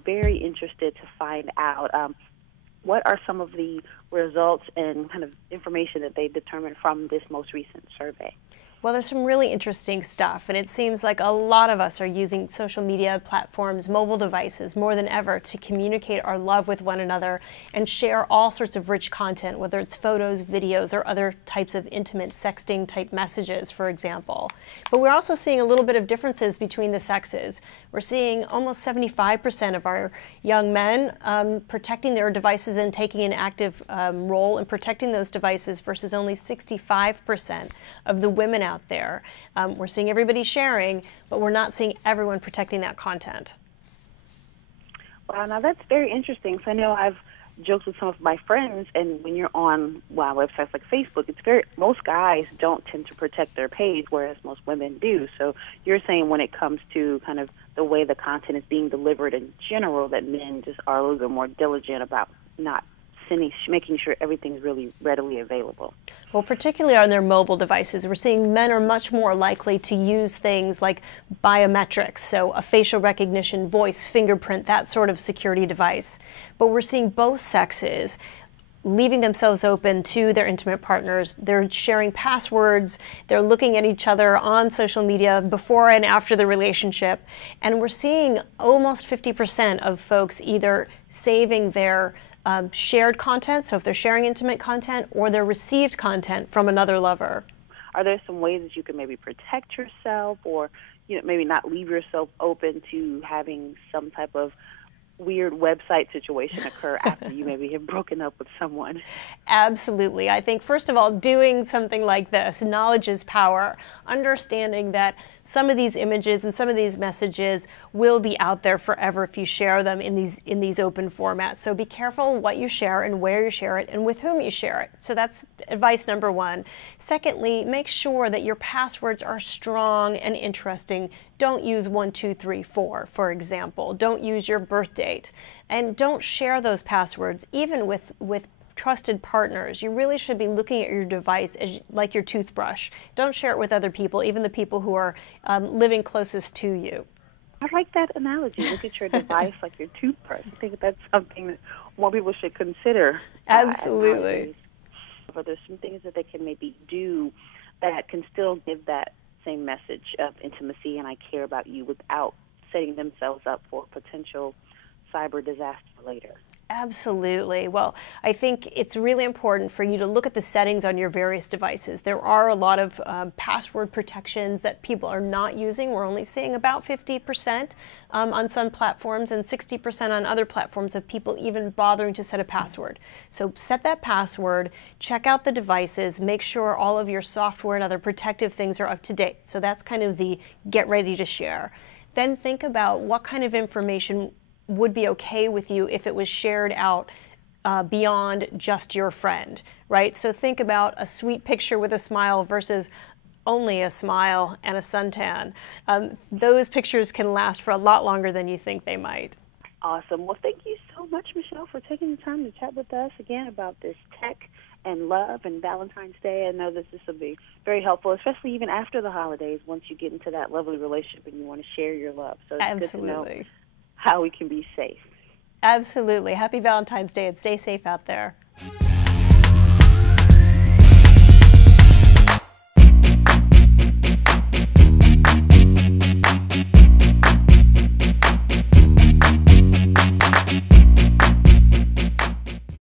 I'm very interested to find out what are some of the results and kind of information that they determined from this most recent survey. Well, there's some really interesting stuff, and it seems like a lot of us are using social media platforms, mobile devices, more than ever to communicate our love with one another and share all sorts of rich content, whether it's photos, videos, or other types of intimate sexting type messages, for example. But we're also seeing a little bit of differences between the sexes. We're seeing almost 75% of our young men protecting their devices and taking an active role in protecting those devices versus only 65% of the women out there. We're seeing everybody sharing, but we're not seeing everyone protecting that content. Wow, now that's very interesting. So I know I've joked with some of my friends, and when you're on websites like Facebook, most guys don't tend to protect their page, whereas most women do. So you're saying when it comes to kind of the way the content is being delivered in general, that men just are a little bit more diligent about not making sure everything's really readily available. Well, particularly on their mobile devices, we're seeing men are much more likely to use things like biometrics, so a facial recognition, voice, fingerprint, that sort of security device. But we're seeing both sexes leaving themselves open to their intimate partners. They're sharing passwords. They're looking at each other on social media before and after the relationship. And we're seeing almost 50% of folks either saving their shared content, so if they're sharing intimate content, or their received content from another lover. Are there some ways that you can maybe protect yourself, or maybe not leave yourself open to having some type of weird website situation occur after you maybe have broken up with someone? Absolutely. I think, first of all, doing something like this, knowledge is power, understanding that some of these images and some of these messages will be out there forever if you share them in these open formats. So be careful what you share and where you share it and with whom you share it. So that's advice number one. Secondly, make sure that your passwords are strong and interesting. Don't use 1234, for example. Don't use your birth date. And don't share those passwords, even with trusted partners. You really should be looking at your device as like your toothbrush. Don't share it with other people, even the people who are living closest to you. I like that analogy. Look at your device like your toothbrush. I think that's something that more people should consider. Absolutely. But there's some things that they can maybe do that can still give that same message of intimacy and I care about you without setting themselves up for potential cyber disaster later. Absolutely. Well, I think it's really important for you to look at the settings on your various devices. There are a lot of password protections that people are not using. We're only seeing about 50% on some platforms and 60% on other platforms of people even bothering to set a password. So set that password, check out the devices, make sure all of your software and other protective things are up to date. So that's kind of the get ready to share. Then think about what kind of information would be okay with you if it was shared out beyond just your friend, right? So think about a sweet picture with a smile versus only a smile and a suntan. Those pictures can last for a lot longer than you think they might. Awesome. Well, thank you so much, Michelle, for taking the time to chat with us again about this tech and love and Valentine's Day. I know this will be very helpful, especially even after the holidays, once you get into that lovely relationship and you want to share your love. So it's Absolutely. good to know how we can be safe. Absolutely. Happy Valentine's Day and stay safe out there.